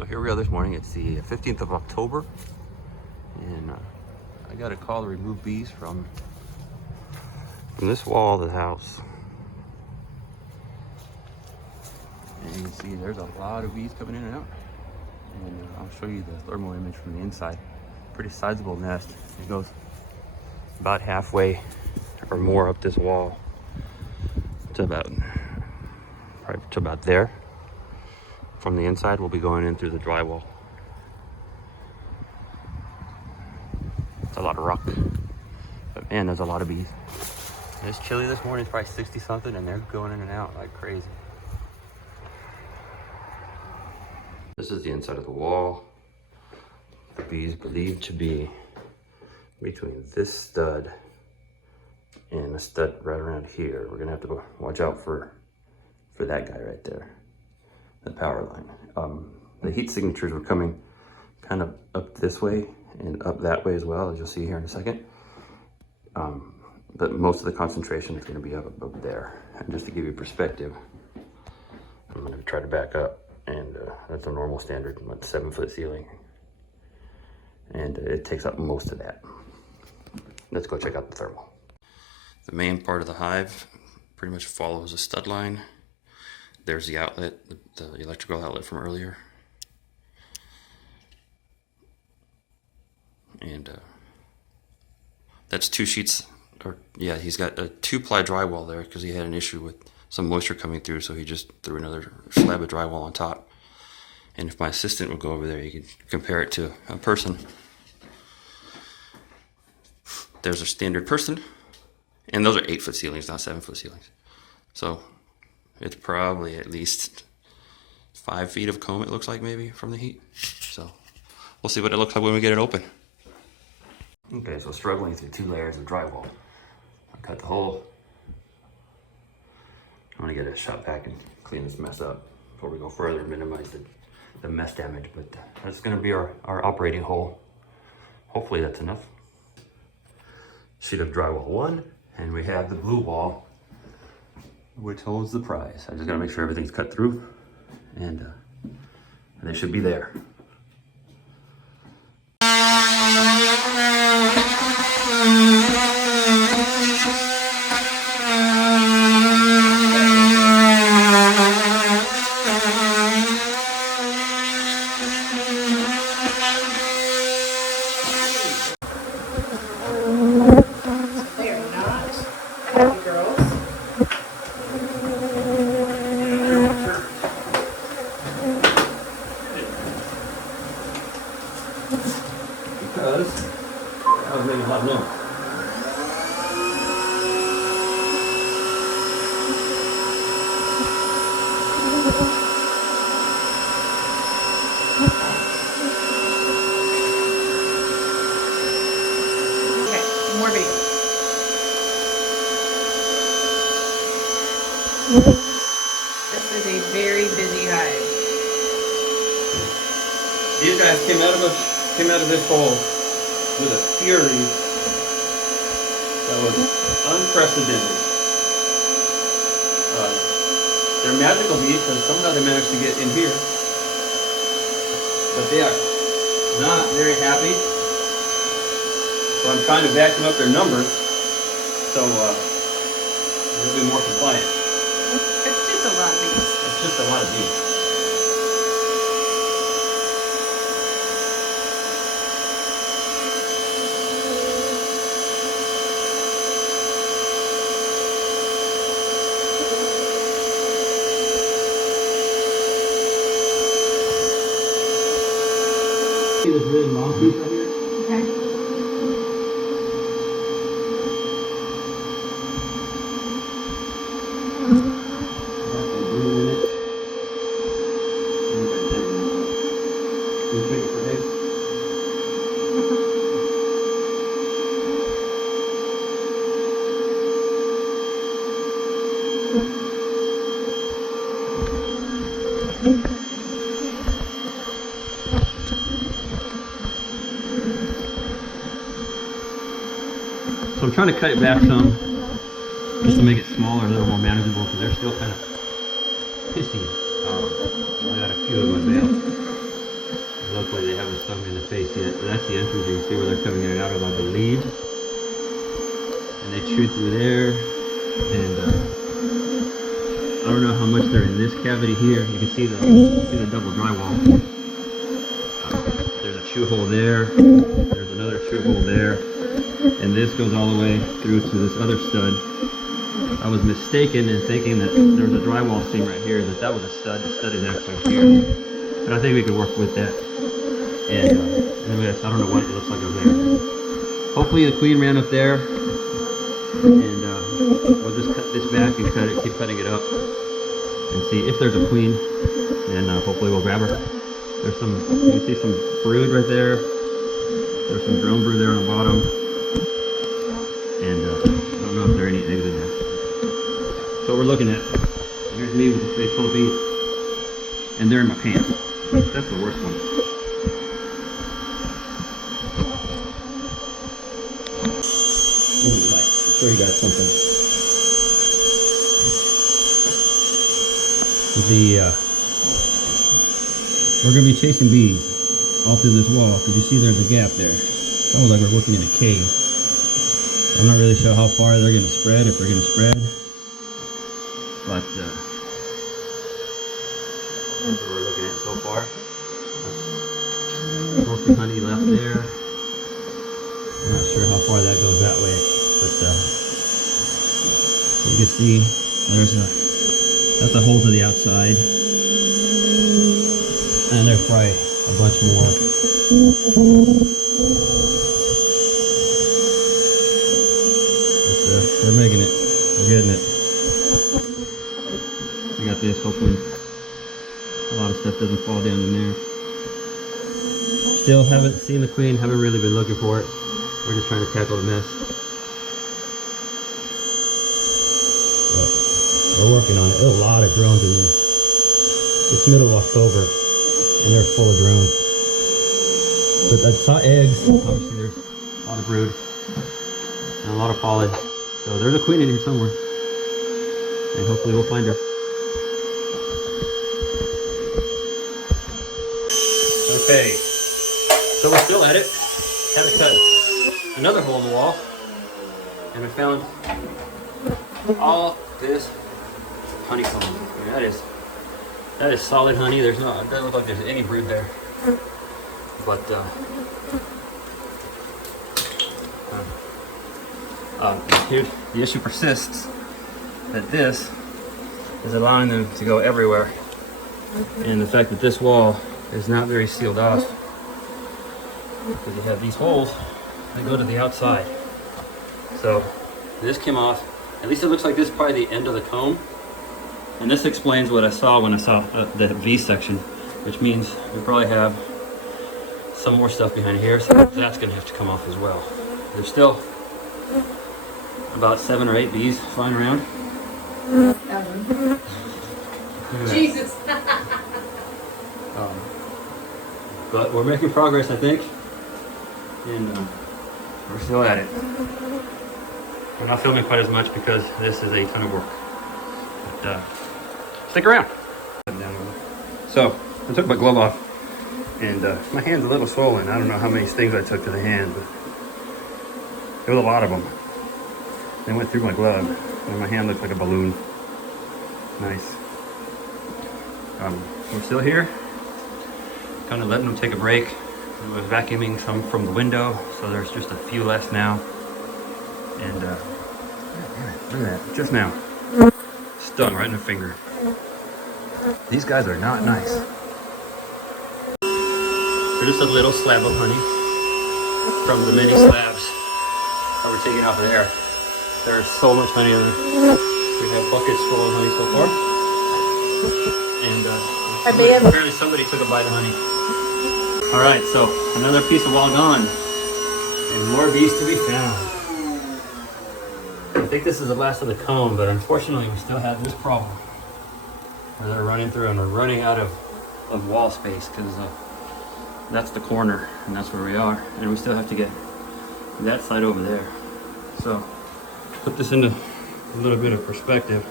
So here we are this morning. It's the 15th of October, and I got a call to remove bees from this wall of the house. And you can see there's a lot of bees coming in and out. And I'll show you the thermal image from the inside. Pretty sizable nest. It goes about halfway or more up this wall to probably to about there. From the inside, we'll be going in through the drywall. It's a lot of rock, but man, there's a lot of bees. It's chilly this morning. It's probably 60 something, and they're going in and out like crazy. This is the inside of the wall. The bees believed to be between this stud and a stud right around here. We're gonna have to watch out for that guy right there. The power line. The heat signatures were coming kind of up this way and up that way as well, as you'll see here in a second. But most of the concentration is going to be up there. And just to give you perspective, I'm going to try to back up, and that's a normal standard 7-foot ceiling, and it takes up most of that. Let's go check out the thermal. The main part of the hive pretty much follows a stud line. There's the outlet, the electrical outlet from earlier. And that's 2 sheets, or yeah, he's got a 2-ply drywall there because he had an issue with some moisture coming through, so he just threw another slab of drywall on top. And if my assistant would go over there, you could compare it to a person. There's a standard person, and those are 8-foot ceilings, not 7-foot ceilings. So it's probably at least 5 feet of comb, it looks like, maybe, from the heat. So we'll see what it looks like when we get it open. Okay, so struggling through 2 layers of drywall. I cut the hole. I'm gonna get a shop vac and clean this mess up before we go further, minimize the mess damage. But that's gonna be our operating hole. Hopefully that's enough. Sheet of drywall 1, and we have the blue wall, which holds the prize. I just gotta make sure everything's cut through, and they should be there. They are not happy girls. Because I was making a lot of noise. Okay, more video. This is a very busy hive. These guys came out of this hole with a fury that was unprecedented. They're magical bees because somehow they managed to get in here, but they are not very happy. So I'm trying to vacuum up their numbers so they'll be more compliant. It's just a lot of bees. It's just a lot of bees. See this really long piece right here? Okay. So I'm trying to cut it back some, just to make it smaller, a little more manageable, because they're still kind of pissy. I got a few of my bale. space yet, but that's the entrance. You can see where they're coming in and out of, I believe. And they shoot through there, and I don't know how much they're in this cavity here. You can see the double drywall. There's a chew hole there. There's another chew hole there, and this goes all the way through to this other stud. I was mistaken in thinking that there was a drywall seam right here, that was a stud. The stud is actually here, but I think we could work with that. And anyways, I don't know what it looks like over there. Hopefully the queen ran up there, and we'll just cut this back and keep cutting it up, and see if there's a queen, and hopefully we'll grab her. There's some, you can see some brood right there. There's some drone brood there on the bottom, and I don't know if there are any eggs in there. So we're looking at, here's me with a face full of bees, and they're in my pants. That's the worst one. Like, show you guys something. We're gonna be chasing bees all through this wall, because you see there's a gap there. It's almost like we're looking in a cave. I'm not really sure how far they're gonna spread, if they're gonna spread. But that's what we're looking at so far. Mostly honey left there. I'm not sure how far that goes that way, but you can see that's a hole to the outside, and there's probably a bunch more. But, they're making it. We're getting it. We got this. Hopefully, a lot of stuff doesn't fall down in there. Still haven't seen the queen. Haven't really been looking for it. We're just trying to tackle the mess. But we're working on it. There's a lot of drones in there. It's middle of October, and they're full of drones. But I saw eggs. Obviously, there's a lot of brood and a lot of pollen. So there's a queen in here somewhere, and hopefully we'll find her. Okay, so we're still at it. Had to cut another hole in the wall, and I found all this honeycomb. I mean, that is solid honey. It doesn't look like there's any brood there, but here the issue persists that this is allowing them to go everywhere, and the fact that this wall is not very sealed off, because you have these holes that go to the outside. So this came off. At least it looks like this is probably the end of the comb. And this explains what I saw when I saw the V section, which means we probably have some more stuff behind here, so that's gonna have to come off as well. There's still about 7 or 8 bees flying around. Jesus. But we're making progress, I think, and we're still at it. I'm not filming quite as much because this is a ton of work. But stick around. So I took my glove off, and my hand's a little swollen. I don't know how many stings I took to the hand, but there was a lot of them. They went through my glove, and my hand looks like a balloon. Nice. We're still here, kind of letting them take a break. I was vacuuming some from the window, so there's just a few less now. And look at that, just now. Stung right in the finger. These guys are not nice. They're just a little slab of honey from the many slabs that we're taking off of there. There's so much honey in there. We have buckets full of honey so far. And apparently somebody took a bite of honey. All right, so another piece of wall gone, and more bees to be found. I think this is the last of the comb, but unfortunately we still have this problem where they're running through, and we're running out of wall space, because that's the corner, and that's where we are, and we still have to get that side over there. So put this into a little bit of perspective.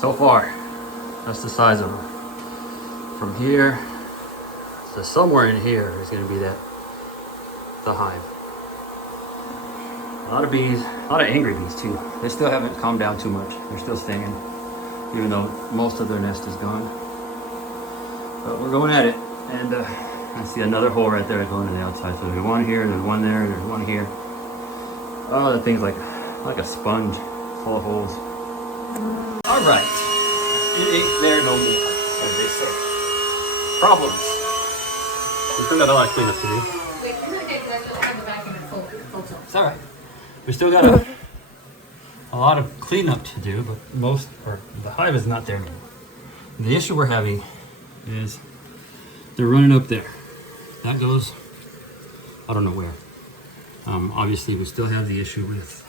So far, that's the size of from here, so somewhere in here is going to be the hive. A lot of bees, a lot of angry bees too. They still haven't calmed down too much. They're still stinging, even though most of their nest is gone. But we're going at it, and I see another hole right there going to the outside. So there's one here, there's one there, there's one here. Oh, that thing's like a sponge full of holes. All right, it ain't there no more, as they say. Problems. We still got a lot of cleanup to do. Wait, I'm gonna get the vacuum at full tilt. It's all right. We still got a lot of cleanup to do, but the hive is not there anymore. The issue we're having is they're running up there. That goes, I don't know where. Obviously, we still have the issue with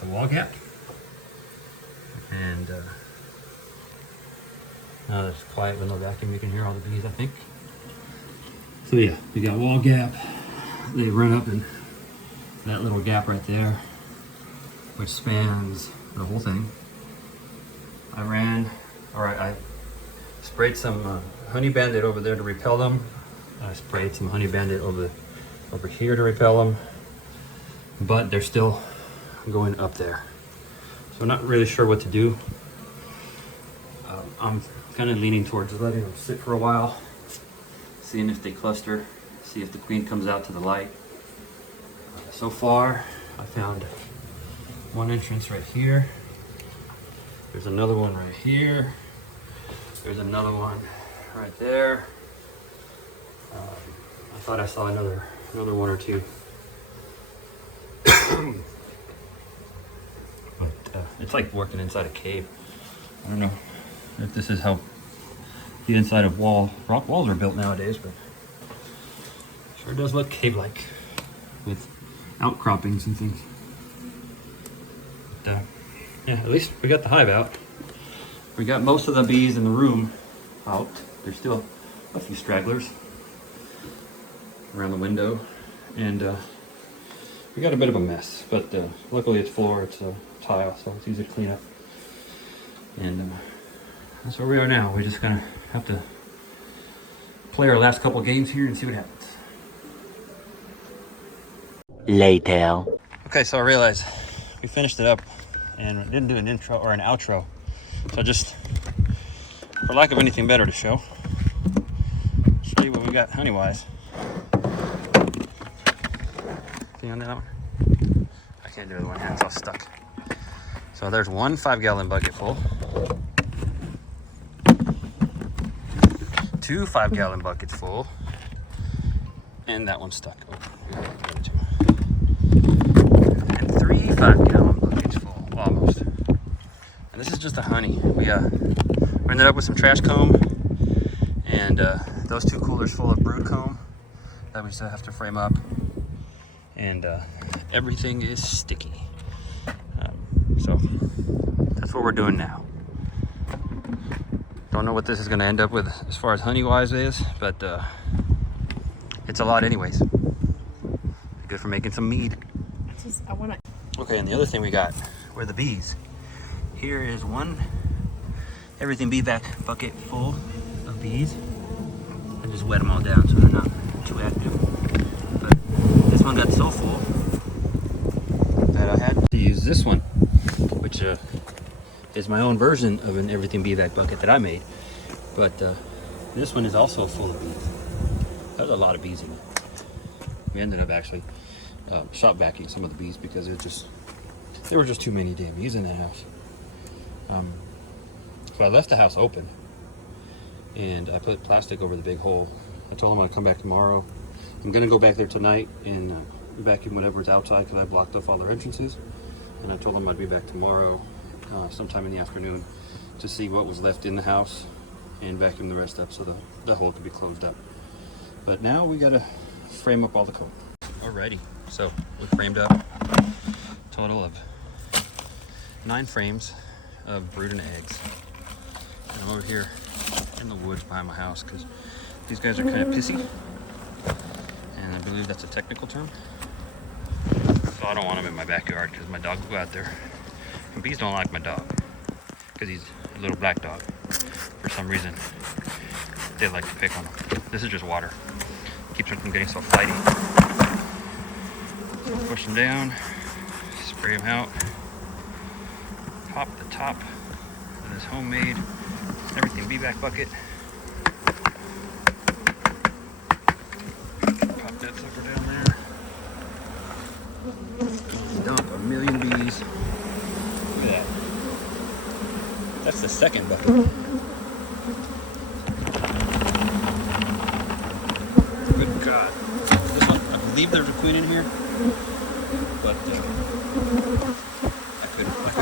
the wall gap, and now it's quiet with no vacuum. You can hear all the bees, I think. So yeah, we got wall gap. They run up in that little gap right there, which spans the whole thing. I sprayed some honey bandit over there to repel them. I sprayed some honey bandit over here to repel them, but they're still going up there. So I'm not really sure what to do. I'm kind of leaning towards letting them sit for a while, seeing if they cluster, see if the queen comes out to the light. So far, I found one entrance right here. There's another one right here. There's another one right there. I thought I saw another one or two. But it's like working inside a cave. I don't know if this is how the inside of rock walls are built nowadays, but sure does look cave-like with outcroppings and things. But, yeah, at least we got the hive out. We got most of the bees in the room out. There's still a few stragglers around the window, and we got a bit of a mess, but luckily it's floor, it's tile, so it's easy to clean up. And that's where we are now. We're just gonna have to play our last couple games here and see what happens. Later. Okay, so I realized we finished it up and didn't do an intro or an outro. So just, for lack of anything better to show you what we got honey-wise. See on that one? I can't do it with one hand, it's all stuck. So there's one 5-gallon bucket full. 2 5-gallon buckets full. And that one's stuck. Oh, and 3 5-gallon buckets full, almost. And this is just the honey. We ended up with some trash comb and those 2 coolers full of brood comb that we still have to frame up. And everything is sticky. So that's what we're doing now. Don't know what this is going to end up with as far as honey wise is, but it's a lot anyways. Good for making some mead. Okay, and the other thing we got were the bees. Here is one everything bee vac bucket full of bees. I just wet them all down so they're not too active. But this one got so full that I had to use this one, which is my own version of an everything bee vac bucket that I made. But this one is also full of bees. There's a lot of bees in it. We ended up actually shop vacuuming some of the bees because there were just too many damn bees in that house. So I left the house open and I put plastic over the big hole. I told them I'm gonna come back tomorrow. I'm gonna go back there tonight and vacuum whatever's outside because I blocked off all their entrances. And I told them I'd be back tomorrow sometime in the afternoon to see what was left in the house and vacuum the rest up so the hole could be closed up. But now we gotta frame up all the comb. Alrighty, so we framed up a total of 9 frames of brood and eggs. And I'm over here in the woods behind my house because these guys are kind of pissy. And I believe that's a technical term. So I don't want them in my backyard because my dog will go out there. And bees don't like my dog because he's a little black dog for some reason. they like to pick on them. This is just water. Keeps them from getting so flighty. Push them down, spray them out. Pop the top of this homemade everything bee-back bucket. Pop that sucker down there. Dump a million bees. Look at that. That's the second bucket. Good God. This one, I believe there's a queen in here, but I couldn't see her.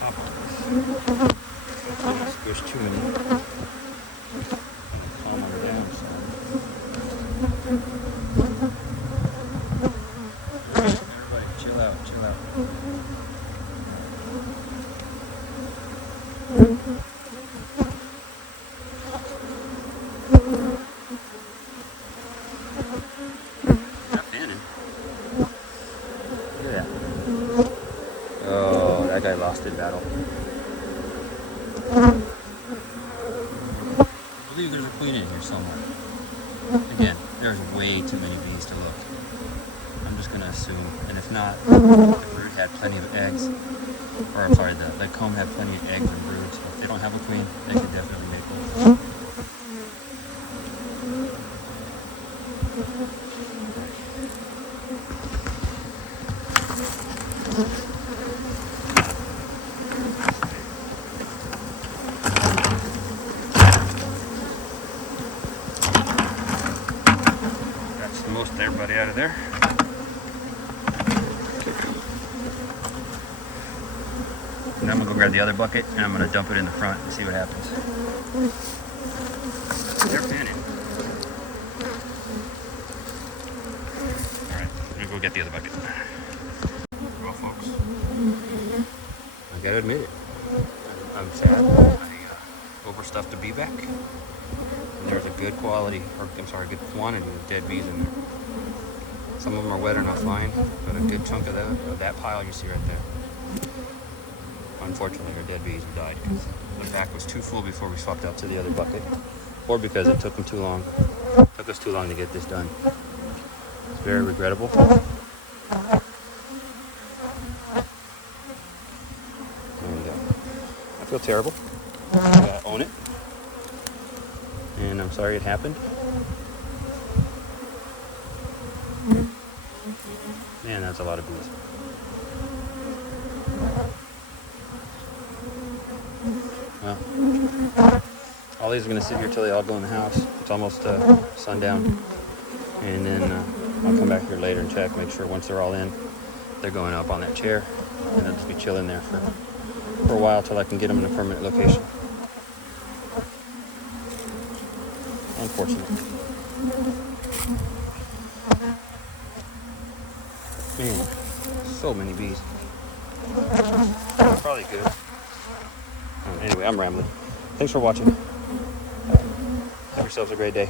Top of this. Squish too many. Calm her down some. Everybody, chill out, chill out. Not fanning. Look at that. Oh, that guy lost in battle. I believe there's a queen in here somewhere. Again, there's way too many bees to look. I'm just going to assume, and if not, the brood had plenty of eggs, or I'm sorry, the comb had plenty of eggs and brood, so if they don't have a queen, they could definitely make one. That's most everybody out of there. And I'm gonna go grab the other bucket and I'm gonna dump it in the front and see what happens. They're fanning. Alright, I'm gonna go get the other bucket. Well, folks, I gotta admit it. I'm sad. I overstuffed the bee back. And there's a good quality, or I'm sorry, good quantity of dead bees in there. Some of them are wet or not flying, but a good chunk of that pile you see right there. Unfortunately, our dead bees have died because the back was too full before we swapped out to the other bucket, or because it took them too long. It took us too long to get this done. It's very regrettable. And I feel terrible. I own it. And I'm sorry it happened. Man, that's a lot of bees. Well, all these are going to sit here till they all go in the house. It's almost sundown. And then I'll come back here later and check, make sure once they're all in, they're going up on that chair. And they'll just be chilling there for a while till I can get them in a permanent location. Unfortunate. Man, so many bees. Probably good. Anyway, I'm rambling. Thanks for watching. Have yourselves a great day.